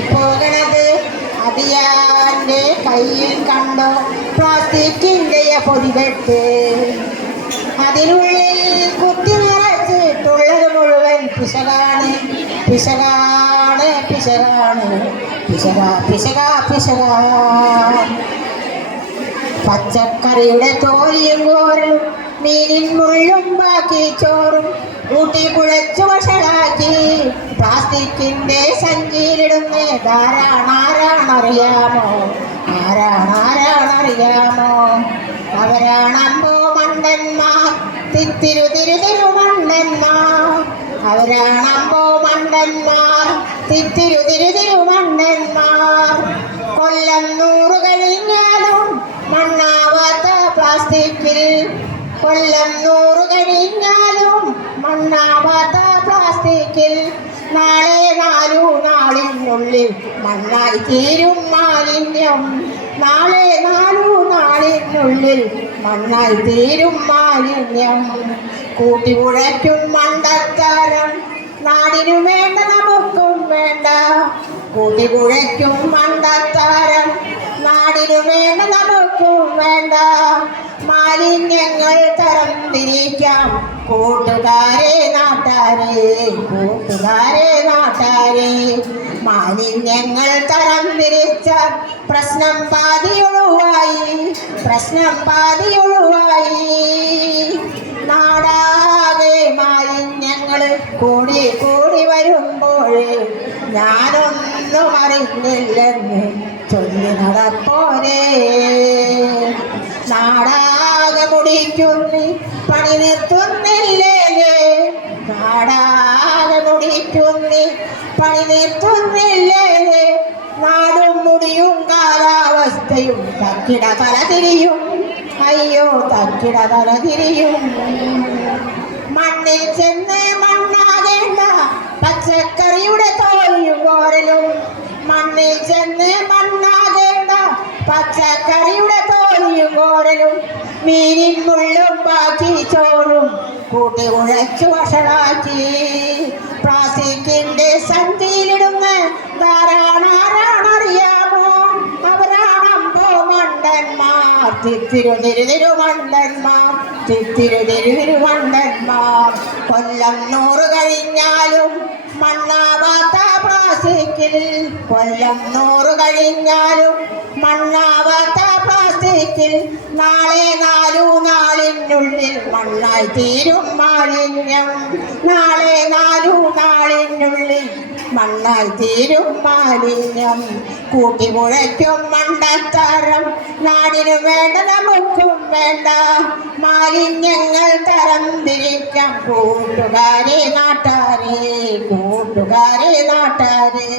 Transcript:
പോകണത് അതിയാന്റെ കയ്യിൽ കണ്ടോ? പ്ലാസ്റ്റിക്കിന്റെ പൊതികെട്ട് അതിനുള്ളിൽ കുത്തി നിറച്ചിട്ടുള്ളത് മുഴുവൻ പിശകാണ്. പിശകാണ് പിശകാണ്. പിശക പിശക പിശക. പച്ചക്കറിയുടെ തോലിയും കോരും മീനിൻ മുള്ളും ബാക്കി ചോറും കൂട്ടി കുഴച്ചു വഷളാക്കി. പ്ലാസ്റ്റിക്കിന്റെ സഞ്ചിയിലിടുന്നത് ആരാണാരാണറിയാമോ ആരാണാരാണറിയാമോ? അവരാണമ്പോ മണ്ടന്മാർ തിത്തിരു തിരു തിരു മണ്ടന്മാർ അവരാണമ്പോ മണ്ടന്മാർ തിത്തിരു തിരു മണ്ടന്മാർ കൊല്ലം നൂറ് കഴിഞ്ഞാലും മണ്ണാവാത്ത പ്ലാസ്റ്റിക്കിൽ നാളെ നാലു നാളിനുള്ളിൽ മണ്ണായി തീരും മാലിന്യം. നാളെ നാലു നാളിനുള്ളിൽ മണ്ണായി തീരും മാലിന്യം. കൂട്ടി ഉഴയ്ക്കും മണ്ടത്താരം നാടിനു വേണ്ട നമുക്കും വേണ്ട. കൂട്ടി കുഴയ്ക്കും മണ്ടത്താരം നാടിനു വേണ്ട നമുക്കും വേണ്ട. മാലിന്യങ്ങൾ തരം തിരിക്കാം കൂട്ടുകാരെ നാട്ടാരെ കൂട്ടുകാരെ നാട്ടാരെ. മാലിന്യങ്ങൾ തരം തിരിച്ച പ്രശ്നം പാതിയൊഴിവായി പ്രശ്നം പാതിയൊഴിവായി നാടാകെ മാലിന്യങ്ങൾ കൂടി കൂടി വരുമ്പോൾ ഞാനൊന്നും അറിഞ്ഞില്ലെന്ന് ചൊല്ലി നടപ്പോനെ നാടാകെ മുടിക്കുന്നി പണി നിർത്തുന്നില്ലേ നാടാകെ മുടിക്കുന്നി പണി നിർത്തുന്നില്ലേ നാടും മുടിയും കാലാവസ്ഥയും തക്കിട തല തിരിയും. അയ്യോ തക്കിട തല തിരിയും. മണ്ണിൽ ചെന്ന് മണ്ണാകേണ്ട പച്ചക്കറിയുടെ തോലിയും കോരലും മണ്ണിൽ ചെന്ന് മണ്ണാകേണ്ട പച്ചക്കറിയുടെ തോലിയും കോരലും മീനിൻ മുള്ളും ബാക്കി ചോറും കൂട്ടി ഉഴച്ചു വഷളാക്കി. തിത്തിരു തിരുതിരു മണ്ടന്മാർ തിത്തിരു തിരുതിരു മണ്ടന്മാർ കൊല്ലം നൂറ് കഴിഞ്ഞാലും മണ്ണാവാത്ത പ്ലാസ്റ്റിക്കിൽ കൊല്ലം നൂറ് കഴിഞ്ഞാലും മണ്ണാവാത്ത പ്ലാസ്റ്റിക്കിൽ നാളെ നാലു നാളിനുള്ളിൽ മണ്ണായി തീരും മാലിന്യം നാളെ നാലു നാളിനുള്ളിൽ മണ്ണായി തീരും മാലിന്യം കൂട്ടി മുഴയ്ക്കും മണ്ടത്തരം നാടിനു വേണ്ട നമുക്കും വേണ്ട മാലിന്യങ്ങൾ തരം തിരിക്കാം കൂട്ടുകാരെ നാട്ടാരെ കൂട്ടുകാരെ നാട്ടാരെ.